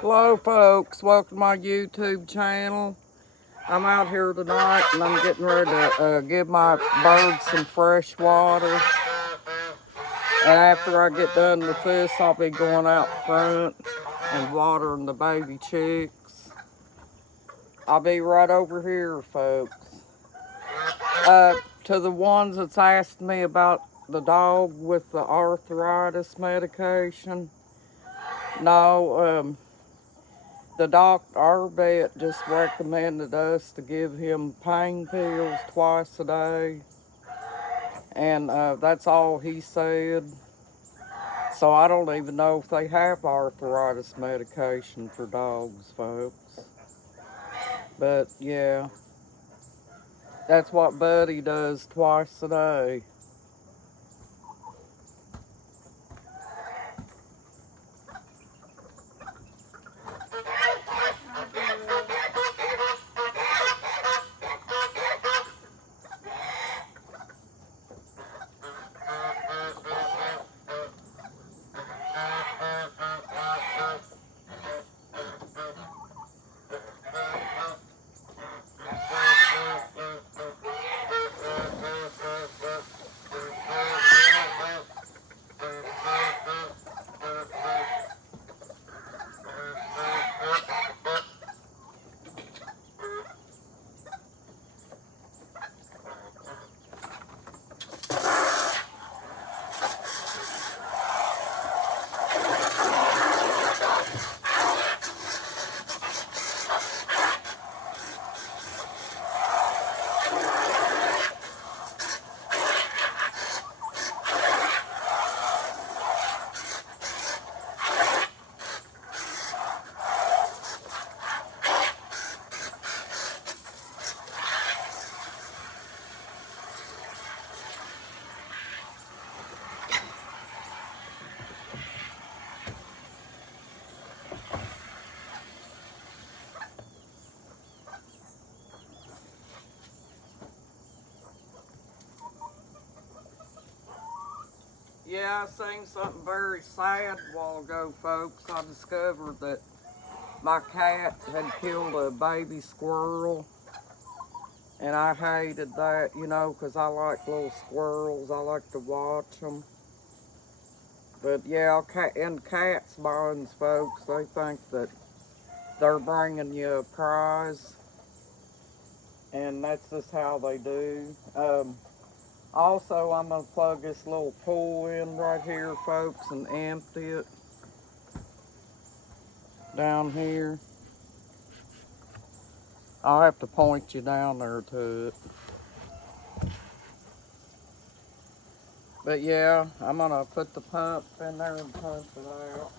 Hello folks, welcome to my YouTube channel. I'm out here tonight and I'm getting ready to give my birds some fresh water. And after I get done with this, I'll be going out front and watering the baby chicks. I'll be right over here, folks. To the ones that's asked me about the dog with the arthritis medication, no, the doctor, our vet, just recommended us to give him pain pills twice a day. And that's all he said. So I don't even know if they have arthritis medication for dogs, folks. But yeah, that's what Buddy does twice a day. Yeah, I seen something very sad a while ago, folks. I discovered that my cat had killed a baby squirrel. And I hated that, you know, 'cause I like little squirrels. I like to watch them. But yeah, in cats' minds, folks, they think that they're bringing you a prize. And that's just how they do. Also, I'm going to plug this little pool in right here, folks, and empty it down here. I'll have to point you down there to it. But yeah, I'm going to put the pump in there and pump it out.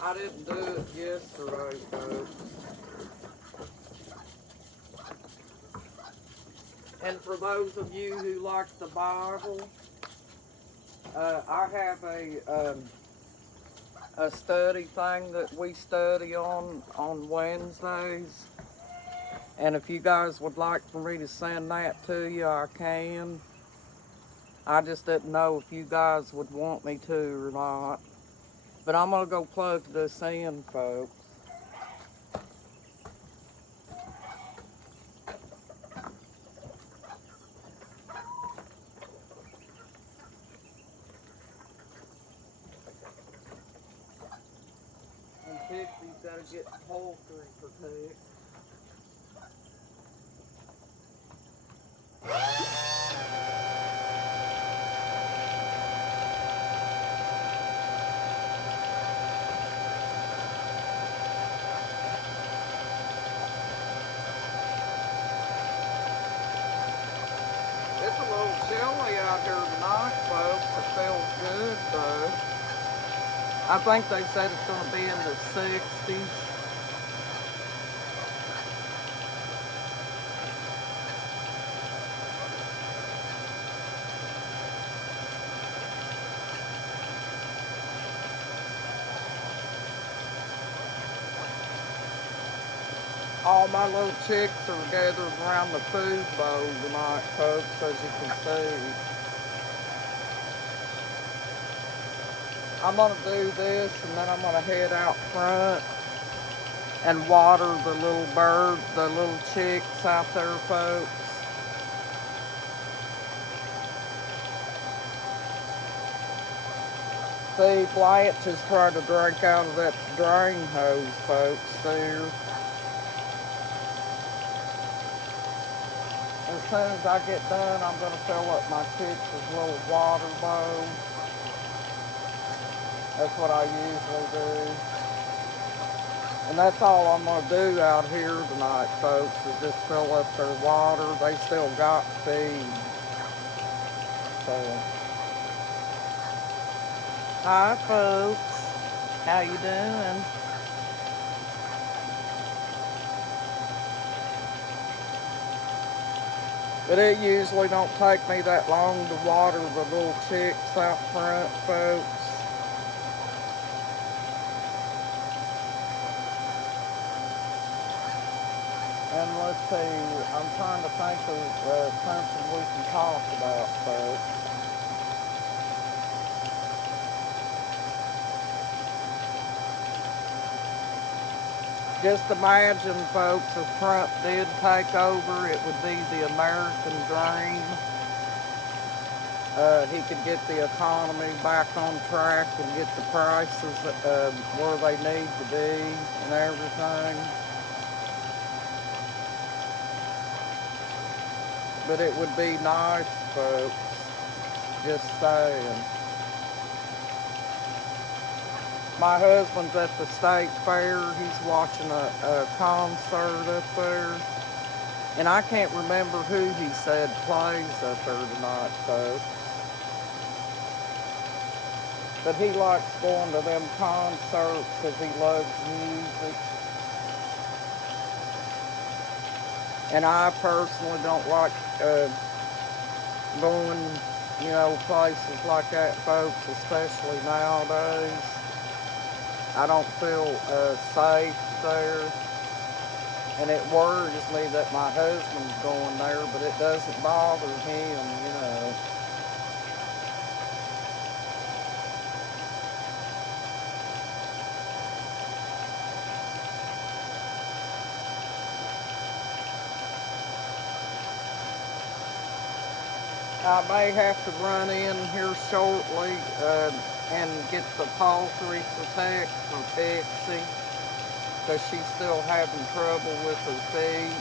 I didn't do it yesterday, folks. And for those of you who like the Bible, I have a study thing that we study on Wednesdays. And if you guys would like for me to send that to you, I can. I just didn't know if you guys would want me to or not. But I'm going to go plug this in, folks. And Pixie's got to get poultry protected. It's a little chilly out here tonight, folks. It feels good, though. I think they said it's going to be in the 60s. All my little chicks are gathered around the food bowl tonight, folks, as you can see. I'm going to do this and then I'm going to head out front and water the little birds, the little chicks out there, folks. See, Blanche just tried to drink out of that drain hose, folks, there. As soon as I get done, I'm going to fill up my chicks' little water bowl. That's what I usually do. And that's all I'm going to do out here tonight, folks, is just fill up their water. They still got feed. So, hi, folks. How you doing? But it usually don't take me that long to water the little chicks out front, folks. And let's see, I'm trying to think of something we can talk about, folks. Just imagine, folks, if Trump did take over, it would be the American dream. He could get the economy back on track and get the prices where they need to be and everything. But it would be nice, folks. Just saying. My husband's at the state fair. He's watching a concert up there. And I can't remember who he said plays up there tonight, folks. But he likes going to them concerts because he loves music. And I personally don't like going, places like that, folks, especially nowadays. I don't feel safe there. And it worries me that my husband's going there, but it doesn't bother him. I may have to run in here shortly and get the poultry protect for Pixie because she's still having trouble with her feet.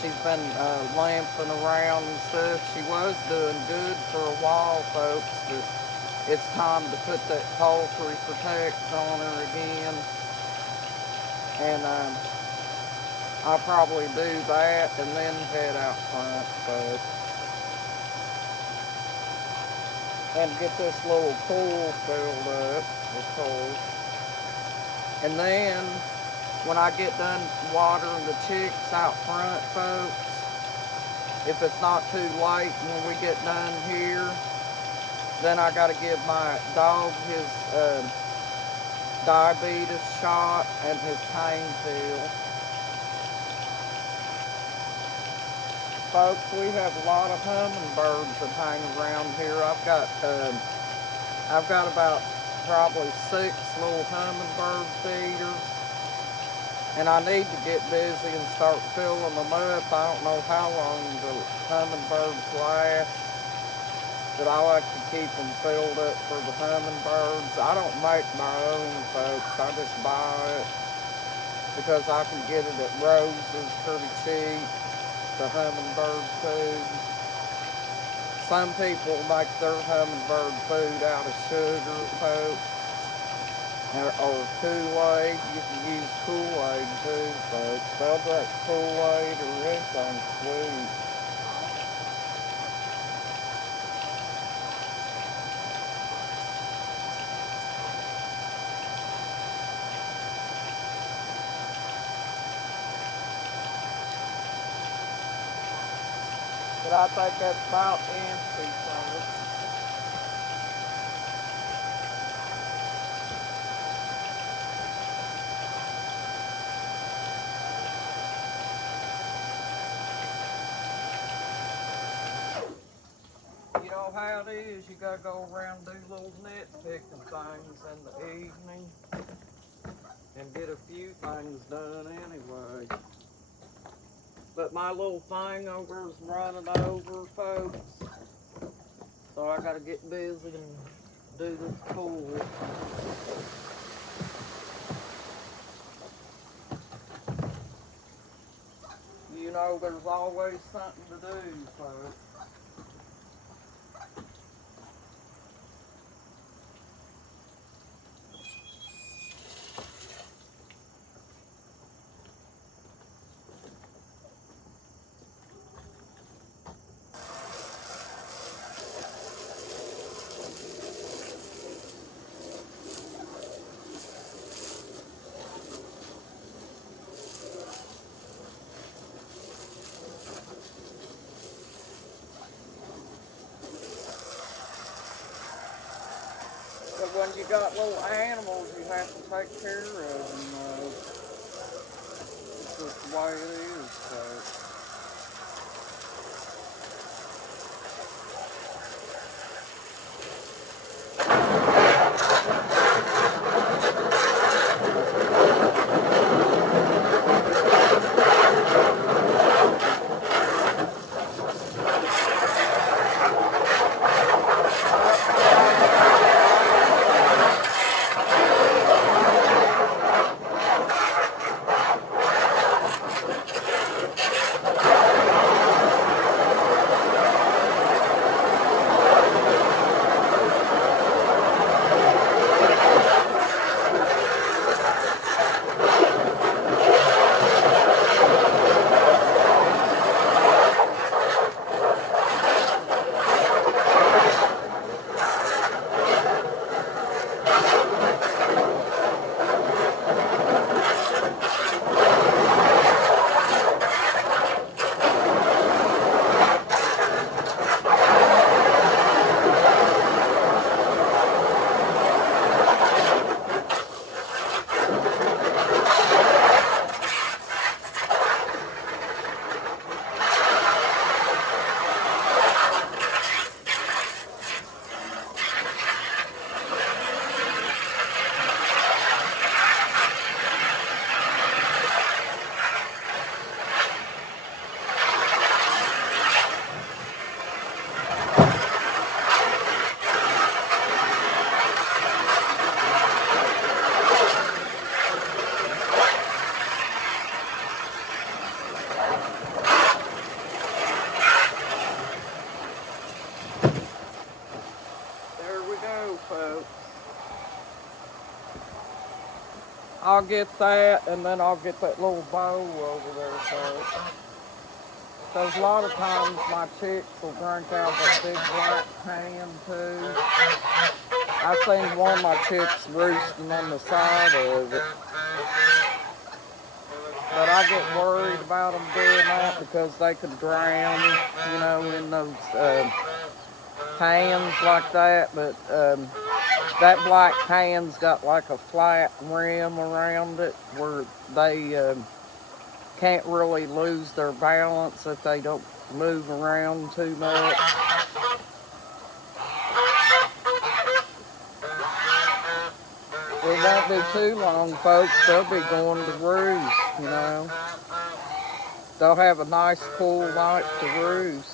She's been limping around and stuff. She was doing good for a while, folks, but it's time to put that poultry protect on her again. And I'll probably do that and then head out front, folks. And get this little pool filled up, of course. And then, when I get done watering the chicks out front, folks, if it's not too late when we get done here, then I got to give my dog his diabetes shot and his pain pill. Folks, we have a lot of hummingbirds that hang around here. I've got about probably 6 little hummingbird feeders, and I need to get busy and start filling them up. I don't know how long the hummingbirds last, but I like to keep them filled up for the hummingbirds. I don't make my own, folks. I just buy it because I can get it at Rose's pretty cheap. The hummingbird food. Some people make their hummingbird food out of sugar, folks, or Kool-Aid. You can use Kool-Aid too, folks. They'll drink Kool-Aid or anything sweet. But I think that's about empty, folks. You know how it is, you gotta go around and do little nitpicking things in the evening and get a few things done anyway. But my little thing over is running over, folks. So I gotta get busy and do this pool. You know, there's always something to do, folks. But when you got little animals, you have to take care of them. It's just the way it is, folks. There we go, folks. I'll get that, and then I'll get that little bowl over there, folks. Because a lot of times my chicks will drink out of that big black pan, too. I seen one of my chicks roosting on the side of it. But I get worried about them doing that because they could drown, you know, in those pans like that. But that black pan's got like a flat rim around it where they can't really lose their balance if they don't move around too much. It won't be too long, folks. They'll be going to roost, you know. They'll have a nice cool night to roost.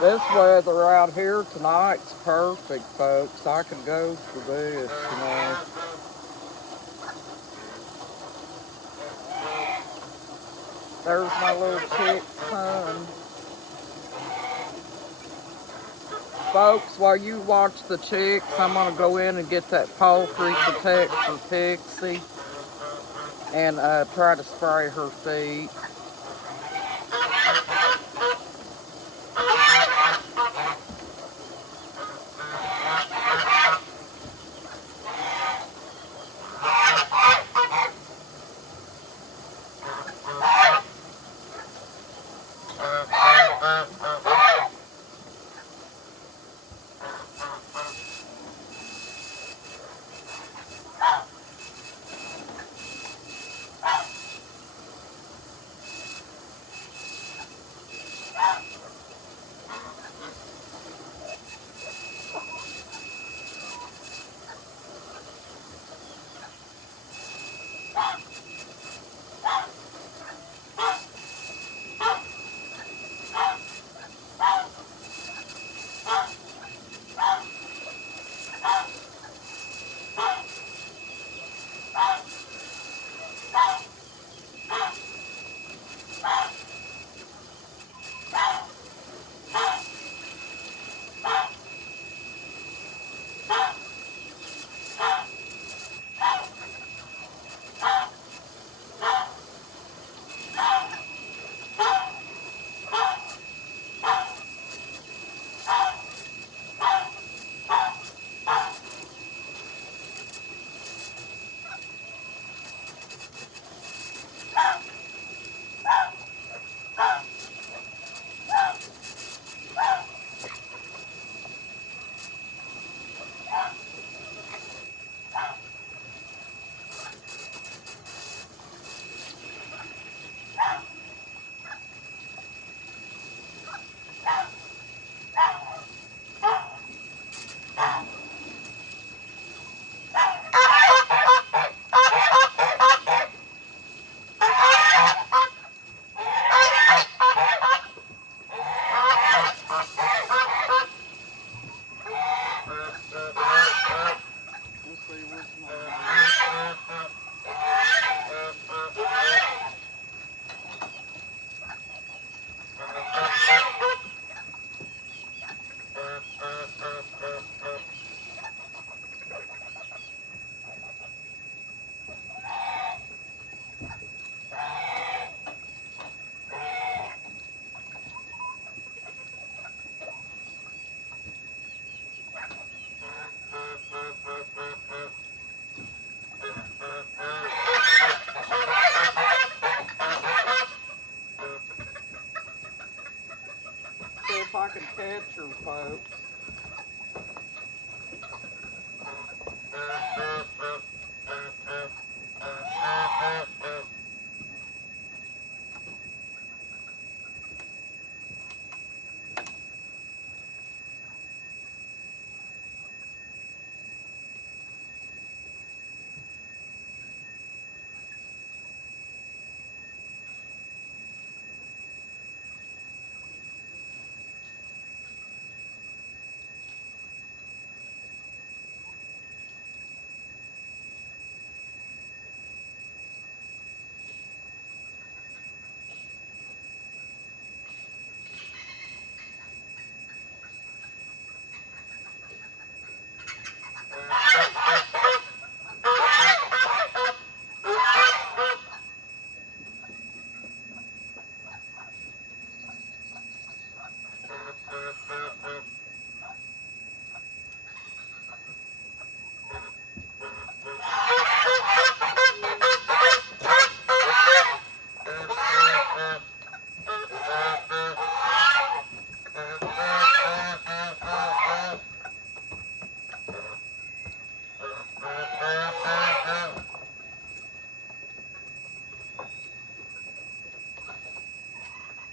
This weather out here tonight's perfect, folks. I could go for this, you know. There's my little chick son. Folks, while you watch the chicks, I'm going to go in and get that poultry protect for Pixie and try to spray her feet. See if I can catch her, folks.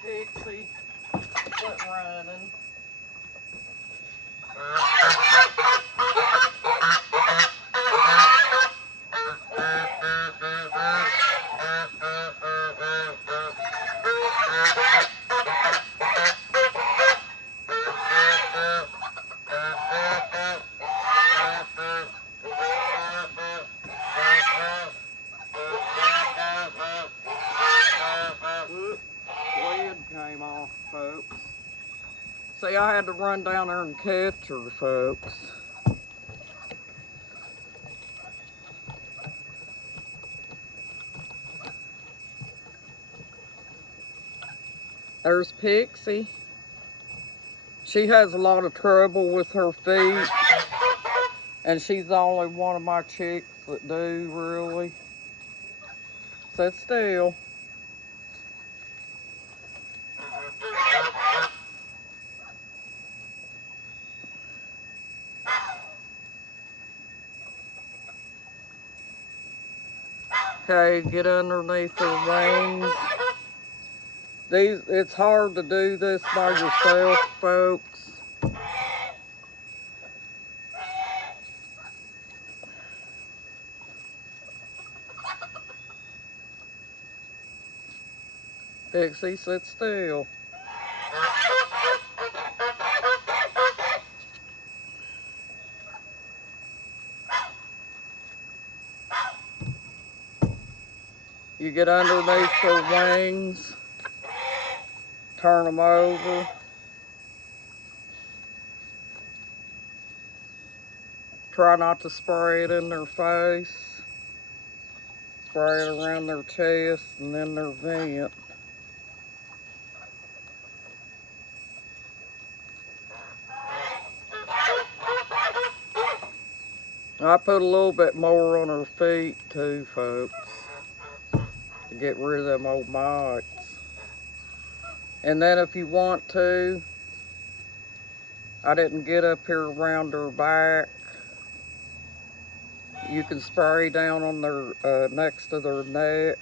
Pixie, quit running. Lid came off, folks. See, I had to run down there and catch her, folks. There's Pixie. She has a lot of trouble with her feet. And she's the only one of my chicks that do, really. Sit still. Okay, get underneath their wings. It's hard to do this by yourself, folks. Dixie, sit still. You get underneath their wings, turn them over. Try not to spray it in their face. Spray it around their chest and then their vent. I put a little bit more on her feet too, folks, to get rid of them old mites. And then if you want to, I didn't get up here around her back. You can spray down on their, next to their neck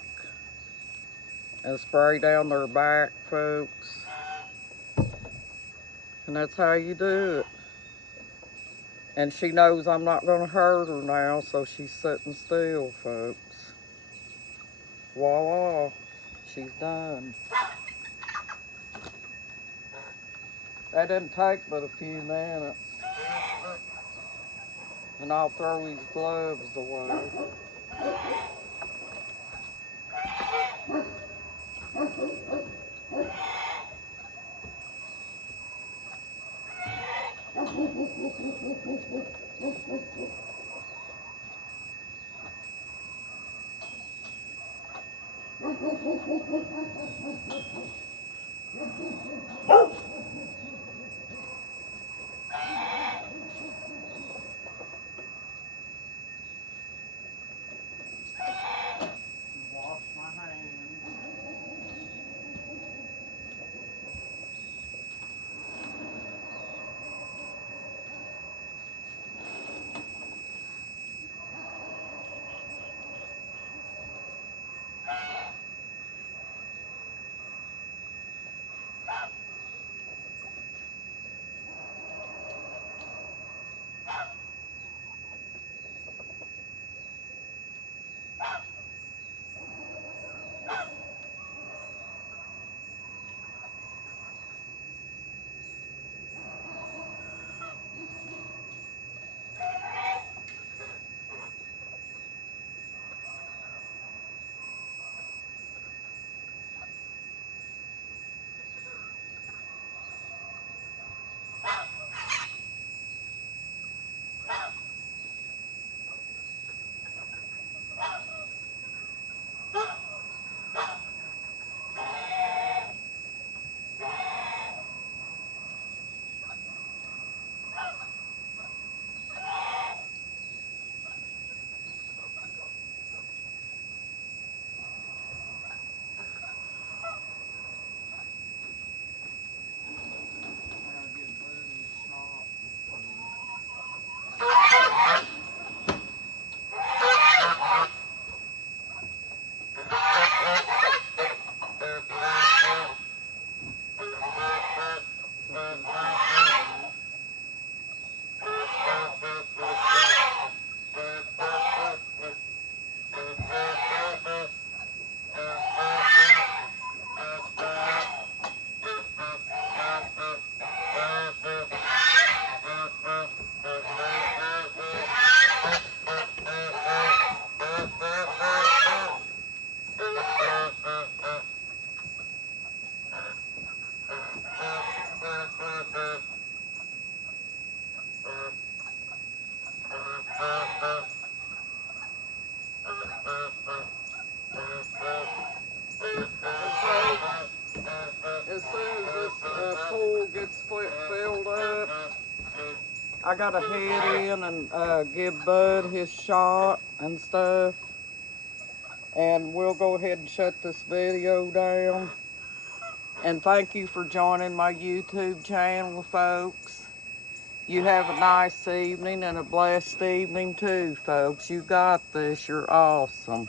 and spray down their back, folks. And that's how you do it. And she knows I'm not gonna hurt her now, so she's sitting still, folks. Voila, she's done. That didn't take but a few minutes. And I'll throw his gloves away. Wash my hands. As soon as this pool gets filled up, I gotta head in and give Bud his shot and stuff. And we'll go ahead and shut this video down. And thank you for joining my YouTube channel, folks. You have a nice evening and a blessed evening too, folks. You got this. You're awesome.